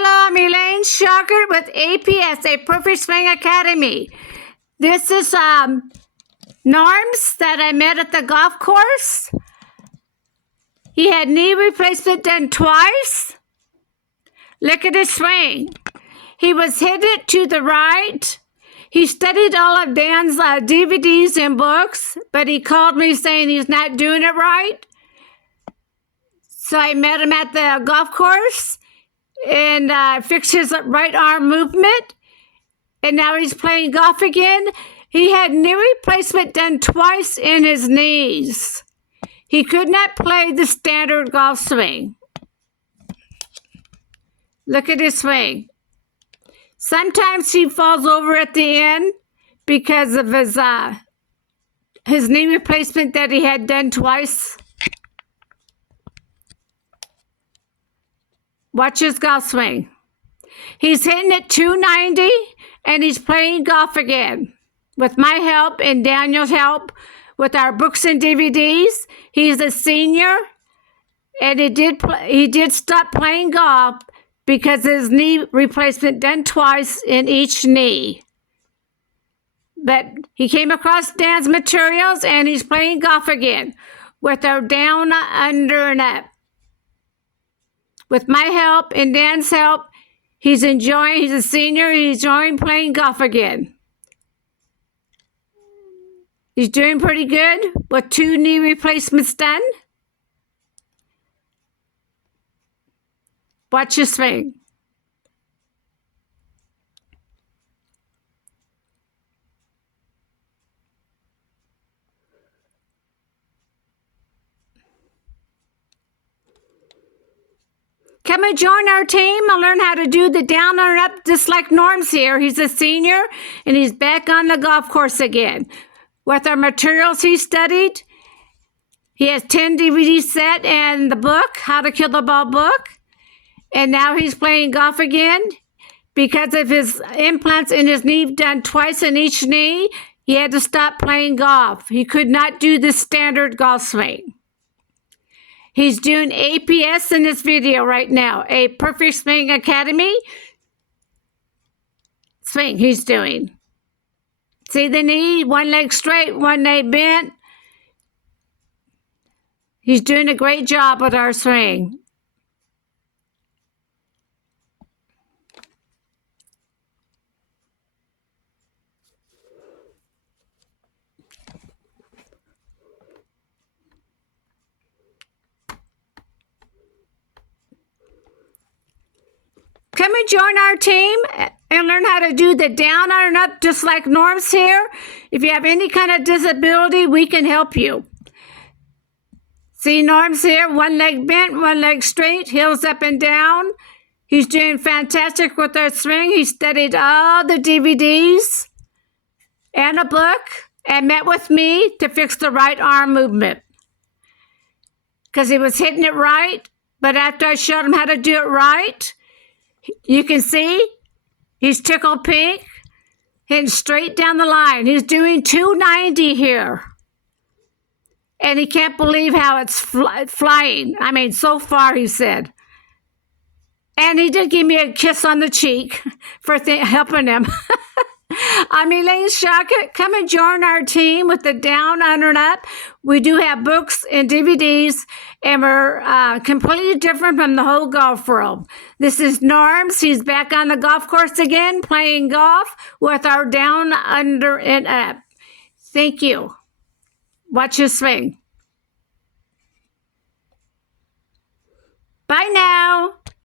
Hello, I'm Elaine Shauger with APS, a Perfect Swing Academy. This is Norms that I met at the golf course. He had knee replacement done twice. Look at his swing. He was hit it to the right. He studied all of Dan's DVDs and books, but he called me saying he's not doing it right. So I met him at the golf course and fixed his right arm movement. And now he's playing golf again. He had knee replacement done twice in his knees. He could not play the standard golf swing. Look at his swing. Sometimes he falls over at the end because of his knee replacement that he had done twice. Watch his golf swing. He's hitting it 290, and he's playing golf again. With my help and Daniel's help, with our books and DVDs, he's a senior, and he did stop playing golf because his knee replacement done twice in each knee. But he came across Dan's materials, and he's playing golf again with our down, under, and up. With my help and Dan's help, he's a senior, he's enjoying playing golf again. He's doing pretty good with 2 knee replacements done. Watch his swing. Come and join our team and learn how to do the down and up just like Norm's here. He's a senior and he's back on the golf course again. With our materials he studied, he has 10 DVD set and the book, How to Kill the Ball book. And now he's playing golf again. Because of his implants in his knee done twice in each knee, he had to stop playing golf. He could not do the standard golf swing. He's doing APS in this video right now, a Perfect Swing Academy swing he's doing. See the knee, one leg straight, one leg bent. He's doing a great job with our swing. Come and join our team and learn how to do the down and up just like Norm's here. If you have any kind of disability, we can help you. See Norm's here, one leg bent, one leg straight, heels up and down. He's doing fantastic with our swing. He studied all the DVDs and a book and met with me to fix the right arm movement. Because he was hitting it right, but after I showed him how to do it right, you can see he's tickled pink, hitting straight down the line. He's doing 290 here. And he can't believe how it's flying. I mean, so far, he said. And he did give me a kiss on the cheek for helping him. I'm Elaine Shauger. Come and join our team with the down, under, and up. We do have books and DVDs, and we're completely different from the whole golf world. This is Norms. He's back on the golf course again, playing golf with our down, under, and up. Thank you. Watch his swing. Bye now.